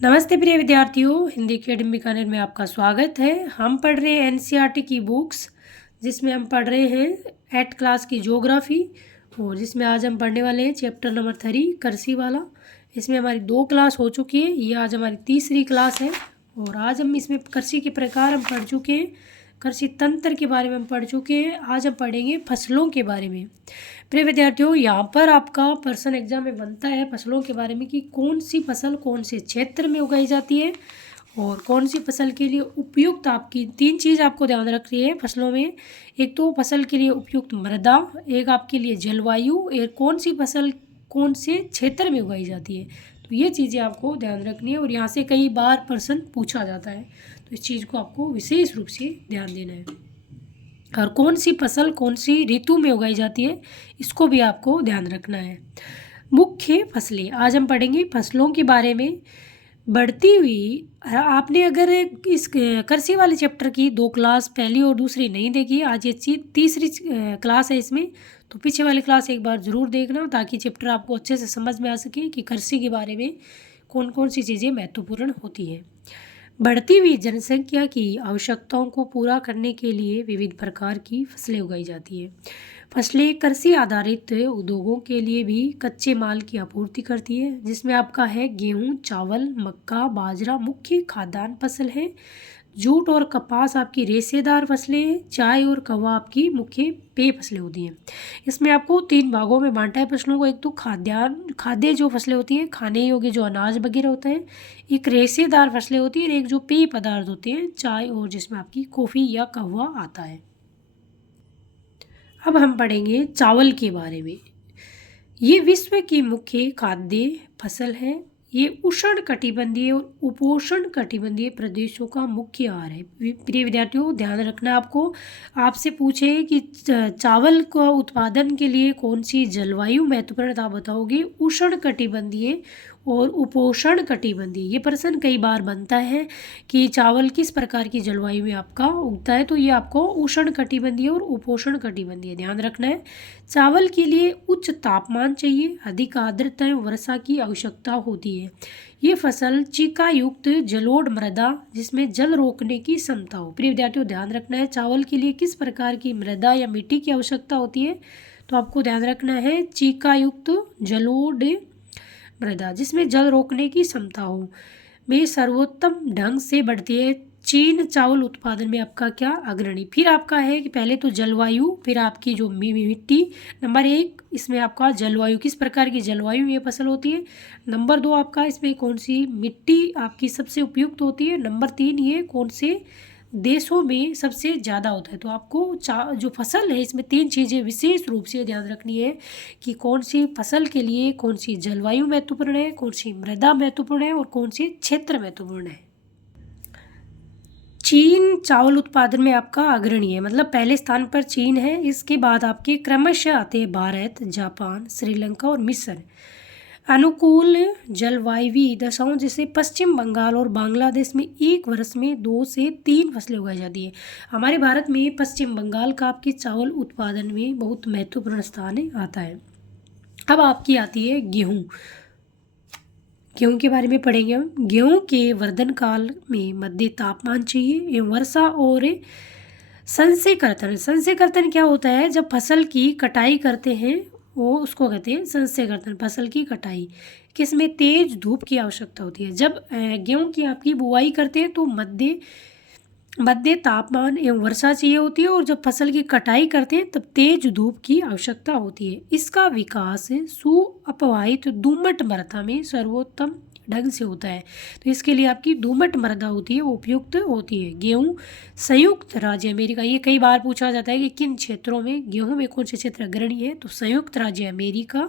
नमस्ते प्रिय विद्यार्थियों, हिंदी अकेडमी बीकानेर में आपका स्वागत है। हम पढ़ रहे हैं एनसीईआरटी की बुक्स, जिसमें हम पढ़ रहे हैं 8th क्लास की ज्योग्राफी, और जिसमें आज हम पढ़ने वाले हैं चैप्टर नंबर 3 कृषि वाला। इसमें हमारी 2 क्लास हो चुकी है, ये आज हमारी तीसरी क्लास है। और आज हम इसमें कृषि के प्रकार हम पढ़ चुके हैं, कृषि तंत्र के बारे में हम पढ़ चुके हैं। आज हम पढ़ेंगे फसलों के बारे में। प्रिय विद्यार्थियों, यहाँ पर आपका पर्सनल एग्जाम में बनता है फसलों के बारे में कि कौन सी फसल कौन से क्षेत्र में उगाई जाती है और कौन सी फसल के लिए उपयुक्त। आपकी 3 चीज़ आपको ध्यान रखनी है फसलों में। एक तो फसल के लिए उपयुक्त मृदा, एक आपके लिए जलवायु, एक कौन सी फसल कौन से क्षेत्र में उगाई जाती है। तो ये चीज़ें आपको ध्यान रखनी है, और यहाँ से कई बार प्रश्न पूछा जाता है, तो इस चीज़ को आपको विशेष रूप से ध्यान देना है। और कौन सी फसल कौन सी ऋतु में उगाई जाती है, इसको भी आपको ध्यान रखना है। मुख्य फसलें, आज हम पढ़ेंगे फसलों के बारे में। बढ़ती हुई, आपने अगर इस कृषि वाले चैप्टर की 2 क्लास पहली और दूसरी नहीं देखी, आज ये तीसरी क्लास है इसमें, तो पीछे वाली क्लास एक बार ज़रूर देखना, ताकि चैप्टर आपको अच्छे से समझ में आ सके कि कृषि के बारे में कौन कौन सी चीज़ें महत्वपूर्ण होती हैं। बढ़ती हुई जनसंख्या की आवश्यकताओं को पूरा करने के लिए विविध प्रकार की फसलें उगाई जाती हैं। फसलें कृषि आधारित उद्योगों के लिए भी कच्चे माल की आपूर्ति करती है, जिसमें आपका है गेहूं, चावल, मक्का, बाजरा मुख्य खाद्यान्न फसल है। जूट और कपास आपकी रेशेदार फसलें हैं। चाय और कहवा आपकी मुख्य पेय फसलें होती हैं। इसमें आपको 3 भागों में बांटा है फसलों को। एक तो खाद्य जो फसलें होती हैं, खाने योग्य जो अनाज वगैरह होता है, एक रेशेदार फसलें होती हैं, और एक जो पेय पदार्थ होते हैं, चाय और जिसमें आपकी कॉफ़ी या कहवा आता है। अब हम पढ़ेंगे चावल के बारे में। ये विश्व की मुख्य खाद्य फसल है। ये उष्ण कटिबंधीय और उपोष्ण कटिबंधीय प्रदेशों का मुख्य आहार है। प्रिय विद्यार्थियों, ध्यान रखना आपको, आपसे पूछे कि चावल का उत्पादन के लिए कौन सी जलवायु महत्वपूर्ण, आप बताओगे उष्ण कटिबंधीय और उपोष्ण कटिबंधीय। ये प्रश्न कई बार बनता है कि चावल किस प्रकार की जलवायु में आपका उगता है, तो ये आपको उष्ण कटिबंधीय और उपोष्ण कटिबंधीय ध्यान रखना है। चावल के लिए उच्च तापमान चाहिए, अधिक आर्द्रता एवं वर्षा की आवश्यकता होती है। ये फसल चिका युक्त जलोढ़ मृदा, जिसमें जल रोकने की क्षमता हो। प्रिय विद्यार्थियों, ध्यान रखना है चावल के लिए किस प्रकार की मृदा या मिट्टी की आवश्यकता होती है, तो आपको ध्यान रखना है चिका युक्त जलोढ़ मृदा, जिसमें जल रोकने की क्षमता हो, में सर्वोत्तम ढंग से बढ़ती है। चीन चावल उत्पादन में आपका क्या अग्रणी। फिर आपका है कि पहले तो जलवायु, फिर आपकी जो मिट्टी, नंबर 1 इसमें आपका जलवायु, किस प्रकार की जलवायु में ये फसल होती है। नंबर 2 आपका इसमें कौन सी मिट्टी आपकी सबसे उपयुक्त होती है। नंबर 3 ये कौन से देशों में सबसे ज़्यादा होता है। तो आपको जो फसल है, इसमें 3 चीज़ें विशेष रूप से ध्यान रखनी है कि कौन सी फसल के लिए कौन सी जलवायु महत्वपूर्ण है, कौन सी मृदा महत्वपूर्ण है, और कौन से क्षेत्र महत्वपूर्ण है। चीन चावल उत्पादन में आपका अग्रणी है, मतलब पहले स्थान पर चीन है। इसके बाद आपके क्रमशः आते हैं भारत, जापान, श्रीलंका और मिस्र। अनुकूल जलवायु दशाओं जैसे पश्चिम बंगाल और बांग्लादेश में एक वर्ष में 2 से 3 फसलें उगाई जाती है। हमारे भारत में पश्चिम बंगाल का आपके चावल उत्पादन में बहुत महत्वपूर्ण स्थान आता है। अब आपकी आती है गेहूँ। गेहूँ के बारे में पढ़ेंगे हम। गेहूँ के वर्धन काल में मध्य तापमान चाहिए एवं वर्षा और संचयकर्तन। संचयकर्तन क्या होता है, जब फसल की कटाई करते हैं वो उसको कहते हैं संचयकर्तन। फसल की कटाई किसमें तेज धूप की आवश्यकता होती है। जब गेहूँ की आपकी बुआई करते हैं तो मध्य तापमान एवं वर्षा चाहिए होती है, और जब फसल की कटाई करते हैं तब तेज धूप की आवश्यकता होती है। इसका विकास सुअपवाहित दोमट मृदा में सर्वोत्तम ढंग से होता है। तो इसके लिए आपकी दोमट मृदा होती है वो उपयुक्त होती है। गेहूँ संयुक्त राज्य अमेरिका, ये कई बार पूछा जाता है कि किन क्षेत्रों में गेहूँ में कौन से क्षेत्र अग्रणी है, तो संयुक्त राज्य अमेरिका,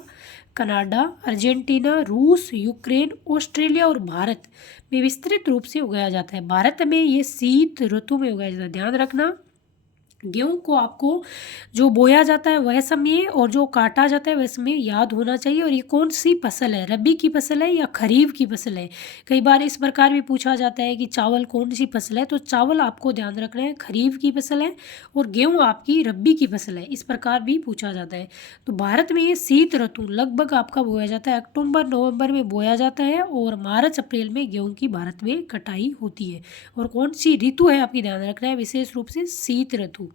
कनाडा, अर्जेंटीना, रूस, यूक्रेन, ऑस्ट्रेलिया और भारत में विस्तृत रूप से उगाया जाता है। भारत में ये शीत ऋतु में उगाया जाता है, ध्यान रखना। गेहूँ को आपको जो बोया जाता है वह समय और जो काटा जाता है वह समय याद होना चाहिए। और ये कौन सी फसल है, रबी की फसल है या खरीफ की फसल है। कई बार इस प्रकार भी पूछा जाता है कि चावल कौन सी फसल है, तो चावल आपको ध्यान रखना है खरीफ की फसल है और गेहूँ आपकी रबी की फसल है, इस प्रकार भी पूछा जाता है। तो भारत में ये शीत ऋतु लगभग आपका बोया जाता है, अक्टूबर नवंबर में बोया जाता है और मार्च अप्रैल में गेहूँ की भारत में कटाई होती है। और कौन सी ऋतु है आपकी ध्यान रखना है, विशेष रूप से शीत ऋतु।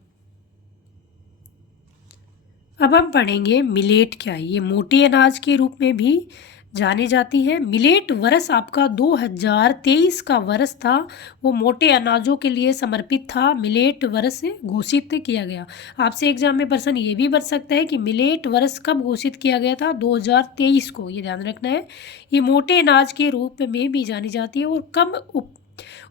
अब हम पढ़ेंगे मिलेट क्या है। ये मोटे अनाज के रूप में भी जाने जाती है। मिलेट वर्ष आपका 2023 का वर्ष था, वो मोटे अनाजों के लिए समर्पित था। मिलेट वर्ष घोषित किया गया। आपसे एग्जाम में प्रश्न ये भी बच सकता है कि मिलेट वर्ष कब घोषित किया गया था, 2023 को, ये ध्यान रखना है। ये मोटे अनाज के रूप में भी जानी जाती है और कम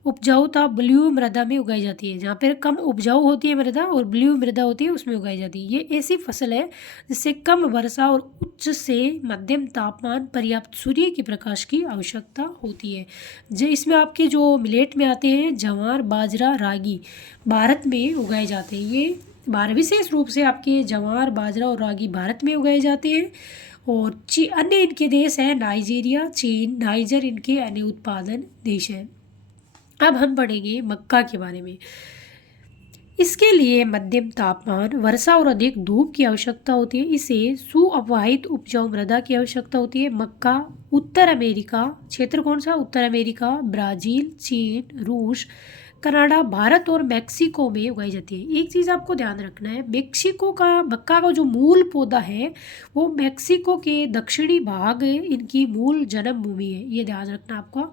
उपजाऊ था बलुई मृदा में उगाई जाती है। जहाँ पर कम उपजाऊ होती है मृदा और बलुई मृदा होती है उसमें उगाई जाती है। ये ऐसी फसल है जिससे कम वर्षा और उच्च से मध्यम तापमान, पर्याप्त सूर्य के प्रकाश की आवश्यकता होती है। जो इसमें आपके जो मिलेट में आते हैं ज्वार, बाजरा, रागी, भारत में उगाए जाते हैं। ये विशेष रूप से आपके ज्वार, बाजरा और रागी भारत में उगाए जाते हैं। और अन्य इनके देश हैं नाइजीरिया, चीन, नाइजर इनके अन्य उत्पादन देश हैं। अब हम पढ़ेंगे मक्का के बारे में। इसके लिए मध्यम तापमान, वर्षा और अधिक धूप की आवश्यकता होती है। इसे सुअपवाहित उपजाऊ मृदा की आवश्यकता होती है। मक्का उत्तर अमेरिका, क्षेत्र कौन सा, उत्तर अमेरिका, ब्राज़ील, चीन, रूस, कनाडा, भारत और मैक्सिको में उगाई जाती है। एक चीज़ आपको ध्यान रखना है, मेक्सिको का मक्का का जो मूल पौधा है वो मैक्सिको के दक्षिणी भाग इनकी मूल जन्मभूमि है, ये ध्यान रखना आपका।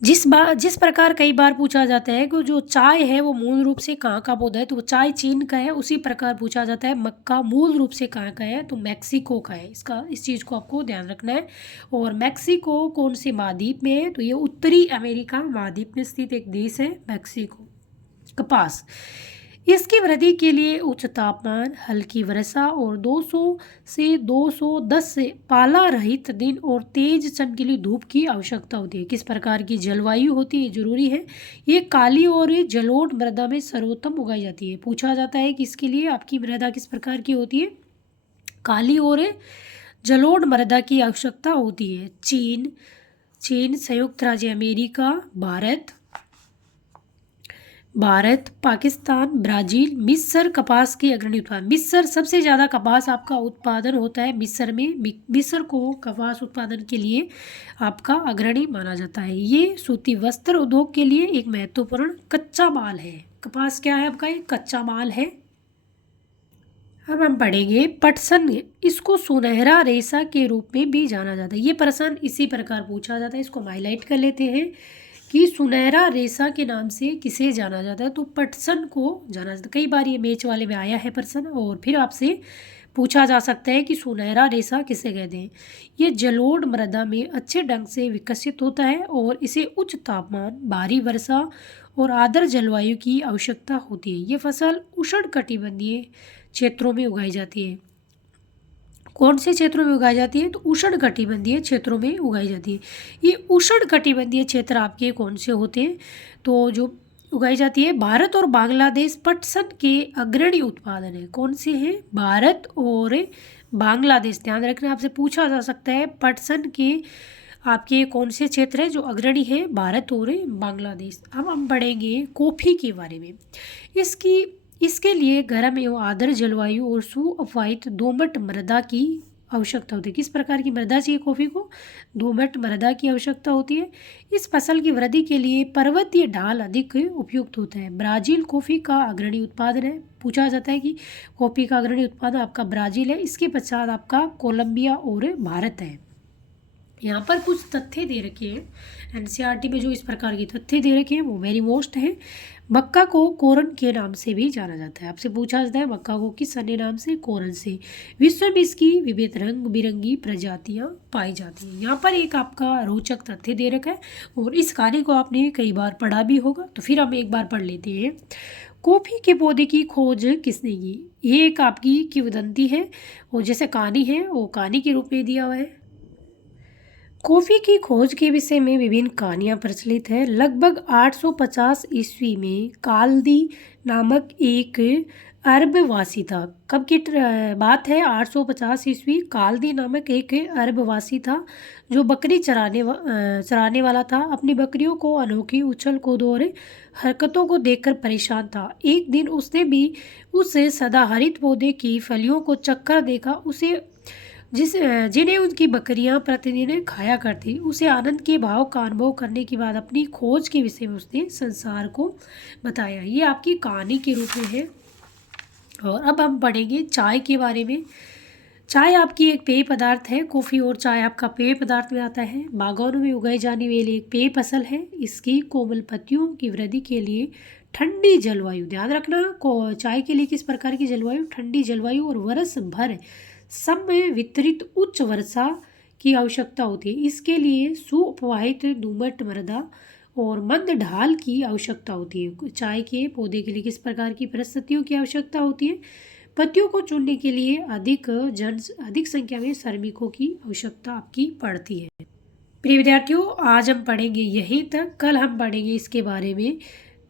जिस प्रकार कई बार पूछा जाता है कि जो चाय है वो मूल रूप से कहाँ का पौधा है, तो वो चाय चीन का है, उसी प्रकार पूछा जाता है मक्का मूल रूप से कहाँ का है, तो मैक्सिको का है। इस चीज़ को आपको ध्यान रखना है। और मैक्सिको कौन से महाद्वीप में है, तो ये उत्तरी अमेरिका महाद्वीप में स्थित एक देश है मैक्सिको। कपास, इसकी वृद्धि के लिए उच्च तापमान, हल्की वर्षा और 200 से 210 से पाला रहित दिन और तेज चमकीली धूप की आवश्यकता होती है। किस प्रकार की जलवायु होती है जरूरी है। ये काली और जलोढ़ मृदा में सर्वोत्तम उगाई जाती है। पूछा जाता है कि इसके लिए आपकी मृदा किस प्रकार की होती है, काली और जलोढ़ मृदा की आवश्यकता होती है। चीन, संयुक्त राज्य अमेरिका, भारत, पाकिस्तान, ब्राज़ील, मिस्र कपास के अग्रणी उत्पादन। मिस्र सबसे ज़्यादा कपास आपका उत्पादन होता है मिस्र में। मिस्र को कपास उत्पादन के लिए आपका अग्रणी माना जाता है। ये सूती वस्त्र उद्योग के लिए एक महत्वपूर्ण कच्चा माल है। कपास क्या है आपका, एक कच्चा माल है। अब हम पढ़ेंगे पटसन, इसको सुनहरा रेशा के रूप में भी जाना जाता है। ये प्रश्न इसी प्रकार पूछा जाता है, इसको हाईलाइट कर लेते हैं कि सुनहरा रेशा के नाम से किसे जाना जाता है, तो पटसन को जाना जाता है। कई बार ये मैच वाले में आया है प्रश्न, और फिर आपसे पूछा जा सकता है कि सुनहरा रेशा किसे कहते हैं। ये जलोढ़ मृदा में अच्छे ढंग से विकसित होता है और इसे उच्च तापमान, भारी वर्षा और आर्द्र जलवायु की आवश्यकता होती है। ये फसल उष्णकटिबंधीय क्षेत्रों में उगाई जाती है। कौन से क्षेत्रों में उगाई जाती है, तो उष्णकटिबंधीय क्षेत्रों में उगाई जाती है। ये उष्णकटिबंधीय क्षेत्र आपके कौन से होते हैं, तो जो उगाई जाती है, भारत और बांग्लादेश पटसन के अग्रणी उत्पादन है। कौन से हैं, भारत और बांग्लादेश। ध्यान रखना, आपसे पूछा जा सकता है पटसन के आपके कौन से क्षेत्र हैं जो अग्रणी है, भारत और बांग्लादेश। अब हम पढ़ेंगे कॉफ़ी के बारे में। इसके लिए गर्म एवं आर्द्र जलवायु और सुअपवाहित दोमट मृदा की आवश्यकता होती है। किस प्रकार की मृदा चाहिए कॉफ़ी को, दोमट मृदा की आवश्यकता होती है। इस फसल की वृद्धि के लिए पर्वतीय ढाल अधिक उपयुक्त होता है। ब्राज़ील कॉफ़ी का अग्रणी उत्पादन है। पूछा जाता है कि कॉफ़ी का अग्रणी उत्पादन आपका ब्राज़ील है। इसके पश्चात आपका कोलंबिया और भारत है। यहाँ पर कुछ तथ्य दे रखे हैं एनसीईआरटी में, जो इस प्रकार के तथ्य दे रखे हैं वो वेरी मोस्ट है। मक्का को कोरन के नाम से भी जाना जाता है। आपसे पूछा जाता है मक्का को किस अन्य नाम से, कोरन से। विश्व में इसकी विविध रंग बिरंगी प्रजातियां पाई जाती हैं। यहाँ पर एक आपका रोचक तथ्य दे रखा है और इस कहानी को आपने कई बार पढ़ा भी होगा, तो फिर हम एक बार पढ़ लेते हैं। कॉफ़ी के पौधे की खोज किसने की, ये एक आपकी किंवदंती है और जैसे कहानी है वो कहानी के रूप में दिया हुआ है। कॉफ़ी की खोज के विषय में विभिन्न कहानियाँ प्रचलित है। लगभग 850 ईस्वी में काल्दी नामक एक अरबवासी था। कब की बात है? 850 ईस्वी। काल्दी नामक एक अरबवासी था जो बकरी चराने वाला था। अपनी बकरियों को अनोखी उछल कूद और हरकतों को देखकर परेशान था। एक दिन उसने भी उस सदाहरित पौधे की फलियों को चक्कर देखा, उसे जिन्हें उनकी बकरियां प्रतिदिन खाया करती। उसे आनंद के भाव का अनुभव करने के बाद अपनी खोज के विषय में उसने संसार को बताया। ये आपकी कहानी के रूप में है। और अब हम पढ़ेंगे चाय के बारे में। चाय आपकी एक पेय पदार्थ है। कॉफ़ी और चाय आपका पेय पदार्थ में आता है। बागानों में उगाई जाने वाली एक पेय फसल है। इसकी कोमल पत्तियों की वृद्धि के लिए ठंडी जलवायु, ध्यान रखना को चाय के लिए किस प्रकार की जलवायु? ठंडी जलवायु और वर्ष भर समय वितरित उच्च वर्षा की आवश्यकता होती है। इसके लिए सुप्रवाहित दोमट मृदा और मंद ढाल की आवश्यकता होती है। चाय के पौधे के लिए किस प्रकार की परिस्थितियों की आवश्यकता होती है? पत्तियों को चुनने के लिए अधिक संख्या में श्रमिकों की आवश्यकता आपकी पड़ती है। प्रिय विद्यार्थियों, आज हम पढ़ेंगे यहीं तक। कल हम पढ़ेंगे इसके बारे में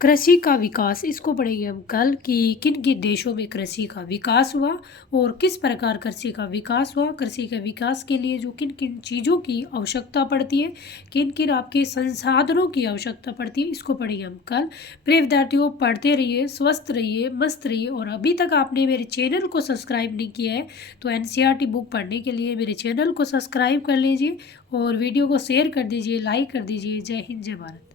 कृषि का विकास। इसको पढ़ेंगे हम कल कि किन किन देशों में कृषि का विकास हुआ और किस प्रकार कृषि का विकास हुआ। कृषि के विकास के लिए जो किन किन चीज़ों की आवश्यकता पड़ती है, किन किन आपके संसाधनों की आवश्यकता पड़ती है, इसको पढ़ेंगे हम कल। प्रिय विद्यार्थियों, पढ़ते रहिए, स्वस्थ रहिए, मस्त रहिए। और अभी तक आपने मेरे चैनल को सब्सक्राइब नहीं किया है तो एनसीईआरटी बुक पढ़ने के लिए मेरे चैनल को सब्सक्राइब कर लीजिए और वीडियो को शेयर कर दीजिए, लाइक कर दीजिए। जय हिंद, जय भारत।